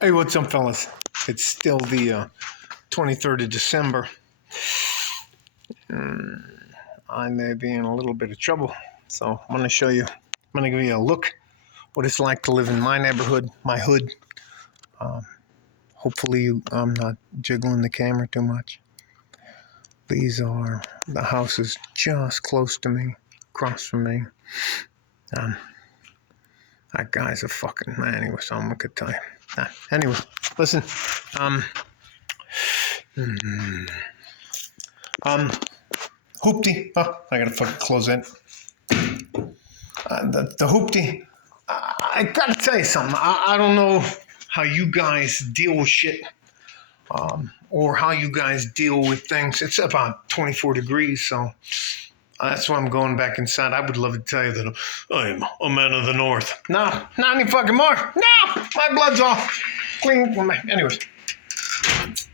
Hey, what's up, fellas? It's still the 23rd of December. I may be in a little bit of trouble, so I'm going to show you. I'm going to give you a look what it's like to live in my neighborhood, my hood. Hopefully, I'm not jiggling the camera too much. These are the houses just close to me, across from me. That guy's a fucking man. He was something I could tell you. Anyway, listen. Hoopty. Oh, I gotta fucking close that. The hoopty. I gotta tell you something. I don't know how you guys deal with shit, or how you guys deal with things. It's about 24 degrees, so that's why I'm going back inside. I would love to tell you that I'm a man of the north. No, not any fucking more. No, my blood's all clean. Anyways,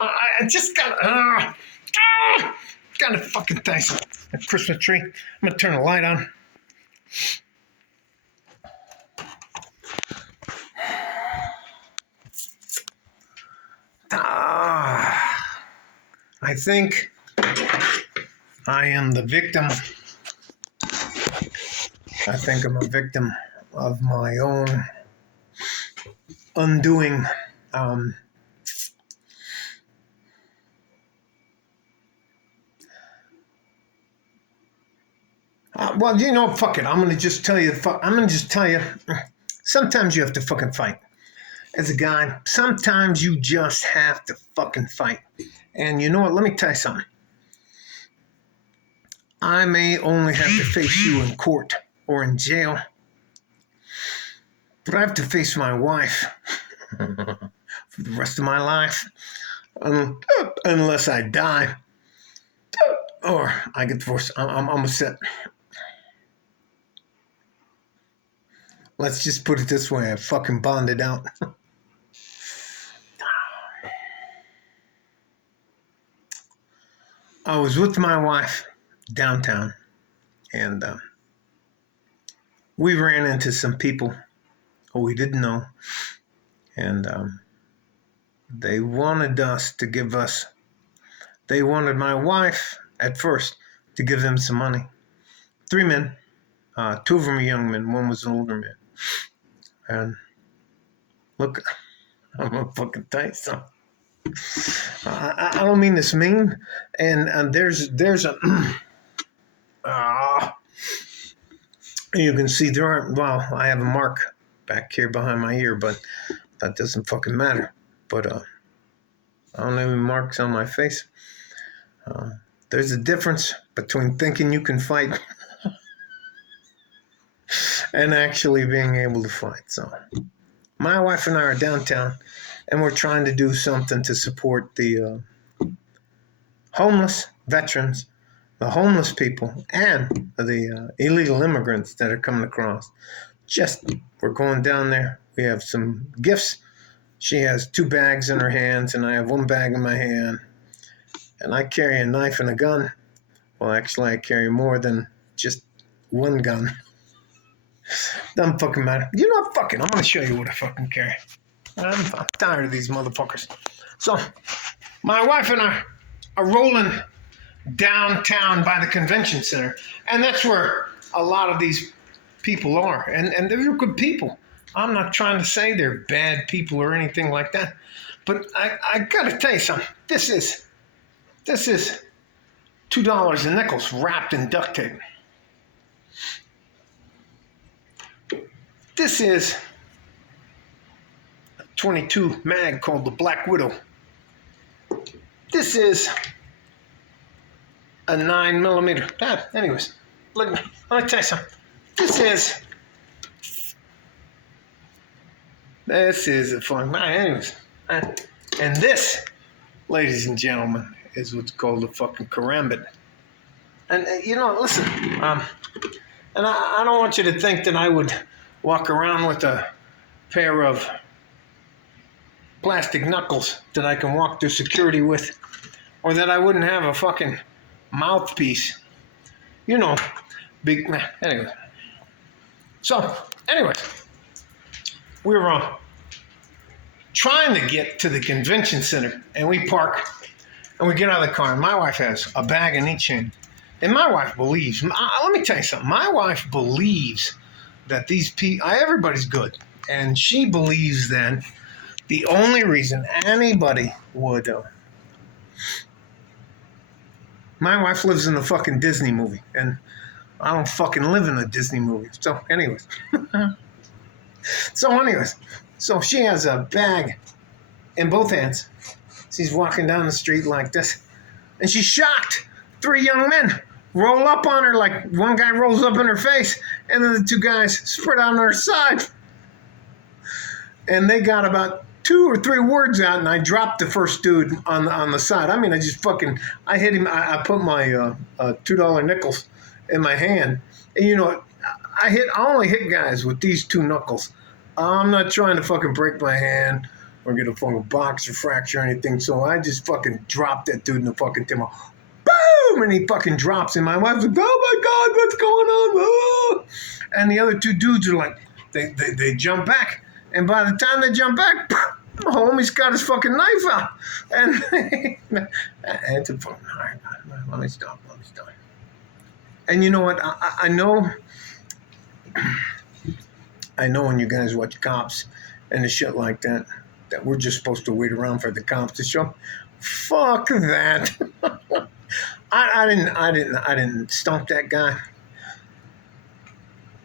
I just gotta fucking tell you something. A Christmas tree. I'm gonna turn the light on. I think I am the victim. I think I'm a victim of my own undoing. Well, you know, fuck it. I'm gonna just tell you. Sometimes you have to fucking fight. As a guy, sometimes you just have to fucking fight. And you know what? Let me tell you something. I may only have to face you in court or in jail, but I have to face my wife for the rest of my life, unless I die or I get divorced. I'm upset. Let's just put it this way: I fucking bonded out. I was with my wife downtown, and we ran into some people who we didn't know, and they wanted my wife at first to give them some money. 3 men, 2 of them were young men, one was an older man. And look, I'm gonna fucking tell you something. I don't mean this mean, and there's a you can see there aren't. Well, I have a mark back here behind my ear, but that doesn't fucking matter. But I don't have any marks on my face. There's a difference between thinking you can fight and actually being able to fight. So my wife and I are downtown, and we're trying to do something to support the homeless veterans, the homeless people, and the illegal immigrants that are coming across. We're going down there. We have some gifts. She has 2 bags in her hands, and I have 1 bag in my hand. And I carry a knife and a gun. Well, actually, I carry more than just 1 gun. Doesn't fucking matter. You know what? Fuck it. I'm going to show you what I fucking carry. I'm tired of these motherfuckers. So, my wife and I are rolling downtown by the convention center. And that's where a lot of these people are. And they're good people. I'm not trying to say they're bad people or anything like that. But I got to tell you something. This is $2 in nickels wrapped in duct tape. This is a 22 mag called the Black Widow. This is a 9mm. Anyways, let me tell you something. This is a fun. Anyways, and this, ladies and gentlemen, is what's called a fucking karambit. And you know, listen, and I don't want you to think that I would walk around with a pair of plastic knuckles that I can walk through security with, or that I wouldn't have a fucking mouthpiece. You know, big man. Anyway. So, anyways, we're trying to get to the convention center, and we park, and we get out of the car, and my wife has a bag in each hand. And my wife believes, let me tell you something, my wife believes that these people, everybody's good. And she believes that the only reason anybody would, my wife lives in a fucking Disney movie, and I don't fucking live in a Disney movie. So anyways, so she has a bag in both hands. She's walking down the street like this, and she's shocked. 3 young men roll up on her, like one guy rolls up in her face, and then the 2 guys spread out on her side. And they got about 2 or 3 words out, and I dropped the first dude on the side. I mean, I hit him. I put my $2 nickels in my hand, and you know, I only hit guys with these 2 knuckles. I'm not trying to fucking break my hand or get a fucking boxer fracture or anything, so I just fucking dropped that dude in the fucking timber. Boom! And he fucking drops, and my wife's like, "Oh my God, what's going on?" Oh. And the other 2 dudes are like, they jump back. And by the time they jump back, my homie's got his fucking knife out. And it's a fucking, all right, let me stop. And you know what? I know when you guys watch cops and the shit like that we're just supposed to wait around for the cops to show up. Fuck that. I didn't stomp that guy.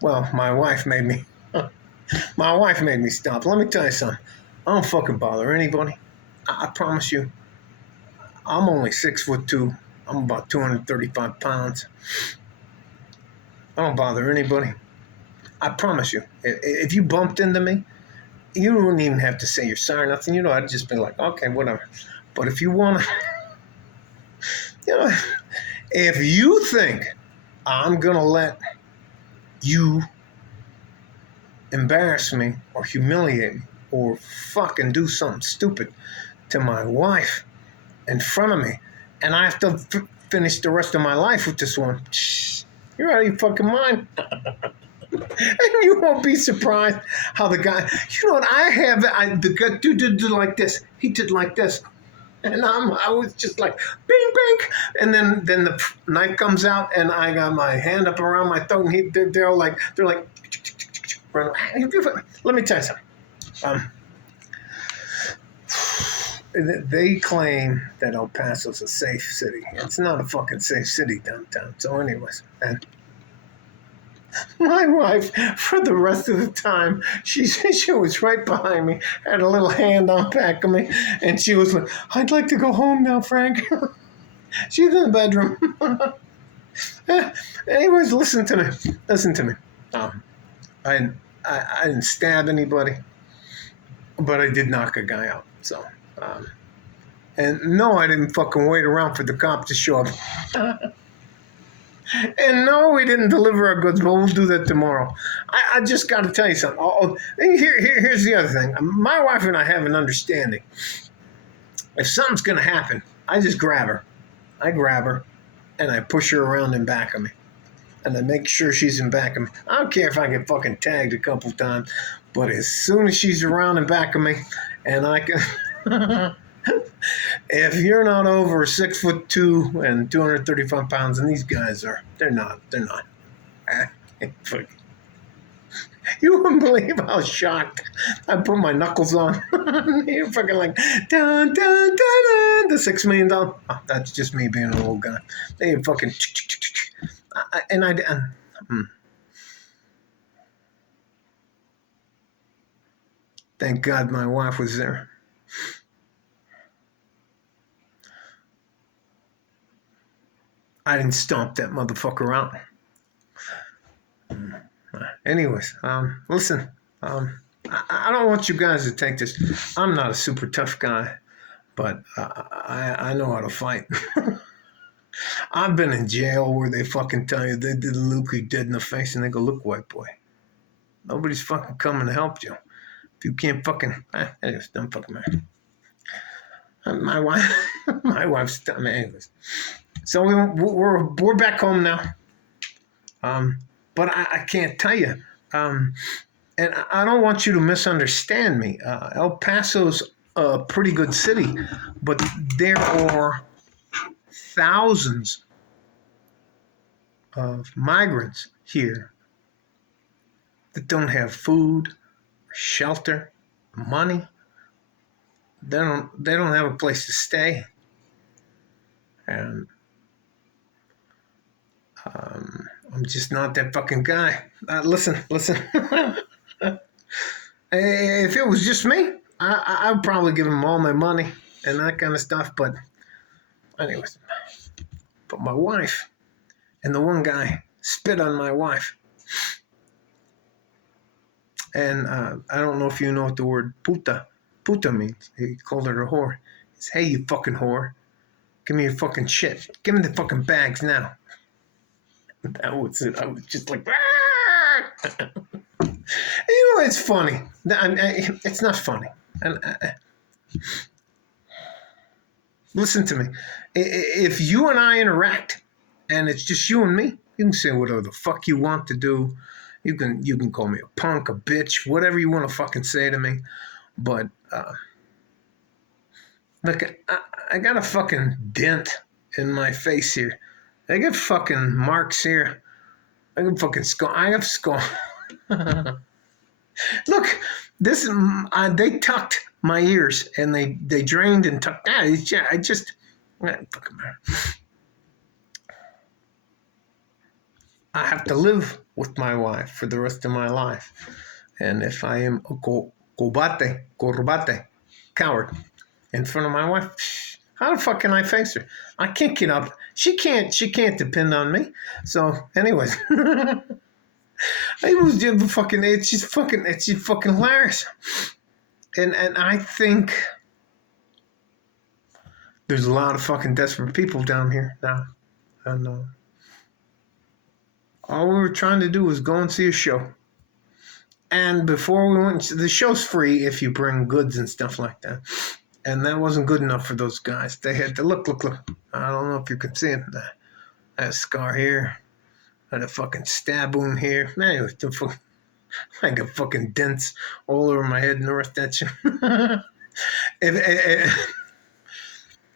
Well, my wife made me. My wife made me stop. Let me tell you something. I don't fucking bother anybody. I promise you. I'm only 6'2". I'm about 235 pounds. I don't bother anybody. I promise you. If you bumped into me, you wouldn't even have to say you're sorry or nothing. You know, I'd just be like, okay, whatever. But if you want to, you know, if you think I'm going to let you embarrass me or humiliate me or fucking do something stupid to my wife in front of me, and I have to finish the rest of my life with this one, you're out of your fucking mind. And you won't be surprised how the guy, you know what, the guy did like this. He did like this. And I was just like, bing, bing. And then the knife comes out, and I got my hand up around my throat, and they're like, let me tell you something. They claim that El Paso's a safe city. It's not a fucking safe city downtown. So anyways, and my wife, for the rest of the time, she was right behind me, had a little hand on back of me, and she was like, "I'd like to go home now, Frank." She's in the bedroom. Anyways, listen to me. I didn't stab anybody, but I did knock a guy out. So, and no, I didn't fucking wait around for the cop to show up. And no, we didn't deliver our goods, but we'll do that tomorrow. I just got to tell you something. Here's the other thing. My wife and I have an understanding. If something's going to happen, I just grab her. I grab her, and I push her around in back of me. And I make sure she's in back of me. I don't care if I get fucking tagged a couple times, but as soon as she's around in back of me, and I can... If you're not over 6'2" and 235 pounds, and these guys they're not. You wouldn't believe how shocked I put my knuckles on. You're fucking like, dun, dun, dun, dun, the $6 million. Oh, that's just me being an old guy. They fucking, thank God my wife was there. I didn't stomp that motherfucker out. Anyways, listen, I don't want you guys to take this. I'm not a super tough guy, but I know how to fight. I've been in jail where they fucking tell you they did Luke dead in the face, and they go, "Look, white boy, nobody's fucking coming to help you. If you can't fucking..." Anyways, don't fucking matter. My wife's telling me, anyways. So we're back home now. But I can't tell you. And and I don't want you to misunderstand me. El Paso's a pretty good city, but there are thousands of migrants here that don't have food, shelter, money. They don't have a place to stay, and I'm just not that fucking guy. Listen. If it was just me, I'd probably give him all my money and that kind of stuff. But anyways, but my wife and the one guy spit on my wife. And I don't know if you know what the word puta means. He called her a whore. He said, hey, you fucking whore. Give me your fucking shit. Give me the fucking bags now. That was it. I was just like, it's funny. It's not funny. And listen to me. If you and I interact and it's just you and me, you can say whatever the fuck you want to do. You can call me a punk, a bitch, whatever you want to fucking say to me. But look, I got a fucking dent in my face here. I got fucking marks here. I got fucking skull. I have skull. Look, this they tucked my ears and they drained and tucked. Yeah, I just fucking matter. I have to live with my wife for the rest of my life, and if I am a corbate, coward, in front of my wife, how the fuck can I face her? I can't get up. She can't depend on me. So, anyways, it was just fucking. It's just fucking hilarious. And I think there's a lot of fucking desperate people down here now, and all we were trying to do was go and see a show. And before we went, the show's free if you bring goods and stuff like that. And that wasn't good enough for those guys. They had to look. I don't know if you can see it. That scar here. And a fucking stab wound here. Anyway, I got fucking dents all over my head and the rest of that shit.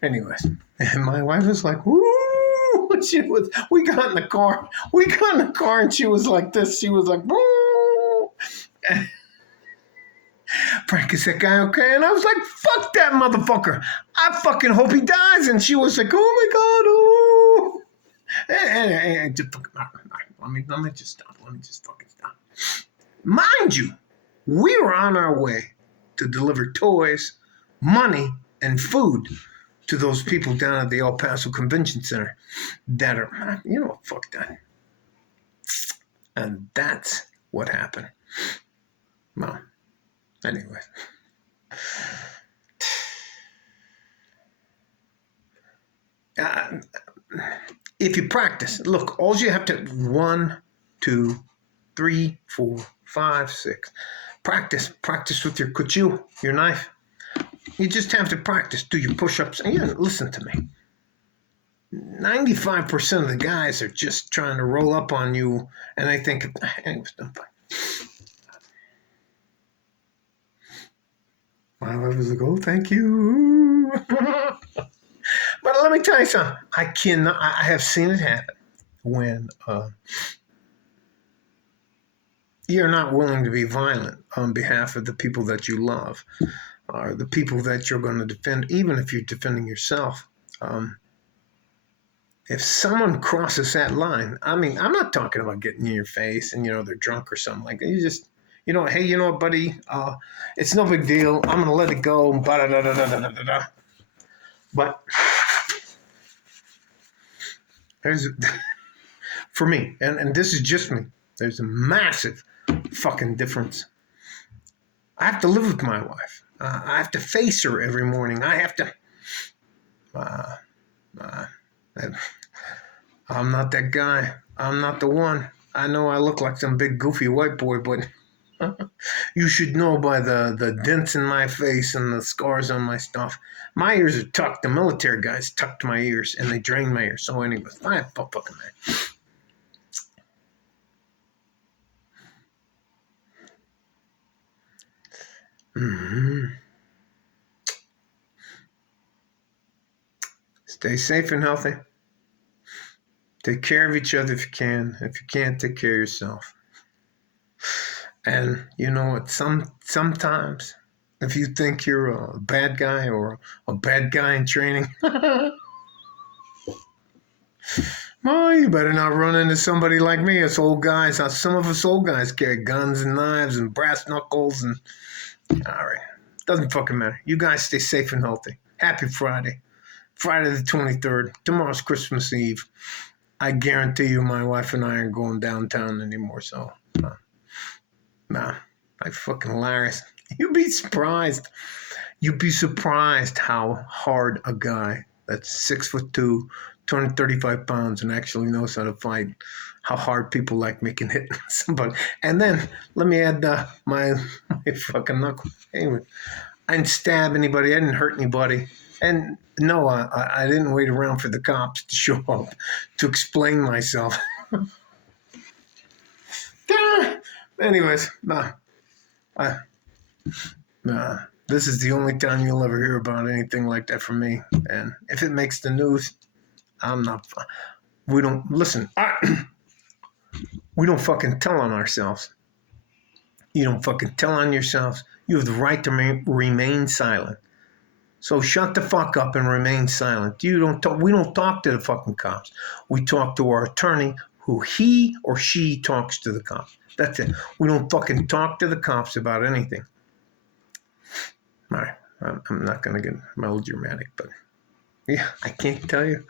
Anyways, and my wife was like, woo! We got in the car. And she was like this. She was like, woo! Frank, is that guy okay? And I was like, fuck that motherfucker. I fucking hope he dies. And she was like, oh my God, and let me just stop. Let me just fucking stop. Mind you, we were on our way to deliver toys, money, and food to those people down at the El Paso Convention Center that are, fuck that. And that's what happened. Well, anyway. If you practice, look, all you have to 1, 2, 3, 4, 5, 6. Practice with your cuchillo, your knife. You just have to practice. Do your push-ups. And listen to me. 95% of the guys are just trying to roll up on you, and I think, anyways, don't fight. My wife was like, oh, thank you. But let me tell you something. I have seen it happen when you're not willing to be violent on behalf of the people that you love or the people that you're going to defend, even if you're defending yourself. If someone crosses that line, I mean, I'm not talking about getting in your face and, they're drunk or something like that. You just, hey, you know what, buddy? It's no big deal. I'm going to let it go. But for me, and this is just me, there's a massive fucking difference. I have to live with my wife. I have to face her every morning. I have to... I'm not that guy. I'm not the one. I know I look like some big goofy white boy, but you should know by the dents in my face and the scars on my stuff. My ears are tucked. The military guys tucked my ears and they drained my ears. So anyways, I fucking man. Mm-hmm. Stay safe and healthy. Take care of each other if you can. If you can't, take care of yourself. And you know what? Sometimes, if you think you're a bad guy or a bad guy in training, well, you better not run into somebody like me. Us old guys. Some of us old guys carry guns and knives and brass knuckles. And all right, doesn't fucking matter. You guys stay safe and healthy. Happy Friday, Friday the 23rd. Tomorrow's Christmas Eve. I guarantee you, my wife and I aren't going downtown anymore. So, nah, I fucking hilarious. You'd be surprised. You'd be surprised how hard a guy that's 6'2", 235 pounds, and actually knows how to fight, how hard people like me can hit somebody. And then let me add my fucking knuckle. Anyway, I didn't stab anybody. I didn't hurt anybody. And no, I didn't wait around for the cops to show up to explain myself. Anyways, this is the only time you'll ever hear about anything like that from me. And if it makes the news, I'm not. We don't listen. We don't fucking tell on ourselves. You don't fucking tell on yourselves. You have the right to remain silent. So shut the fuck up and remain silent. We don't talk to the fucking cops. We talk to our attorney, who he or she talks to the cops. That's it. We don't fucking talk to the cops about anything. All right. I'm not going to get melodramatic, but yeah, I can't tell you.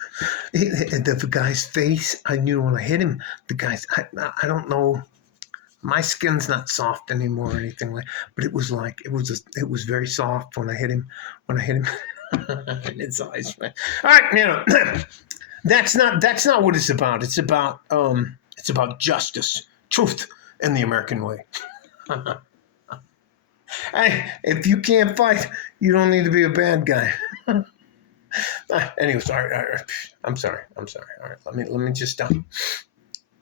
The guy's face, I knew when I hit him, the guy's, I don't know. My skin's not soft anymore or anything like, but it was very soft when I hit him. In his eyes, man. All right, that's not what it's about. It's about justice, truth, and the American way. Hey, if you can't fight, you don't need to be a bad guy. Anyway, sorry. I'm sorry. All right, let me just stop.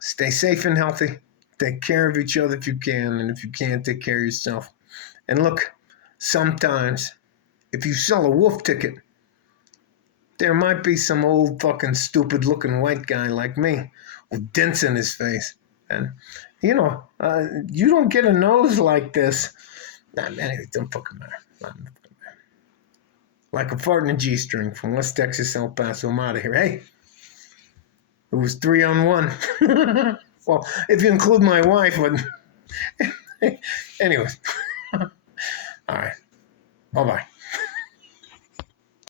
Stay safe and healthy. Take care of each other if you can, and if you can't, take care of yourself. And look, sometimes, if you sell a wolf ticket, there might be some old fucking stupid looking white guy like me with dents in his face. And, you don't get a nose like this. Anyway, don't fucking matter. Like a fart in a G-string from West Texas, El Paso. I'm out of here. Hey, it was 3-on-1. Well, if you include my wife, but anyway. All right. Bye-bye.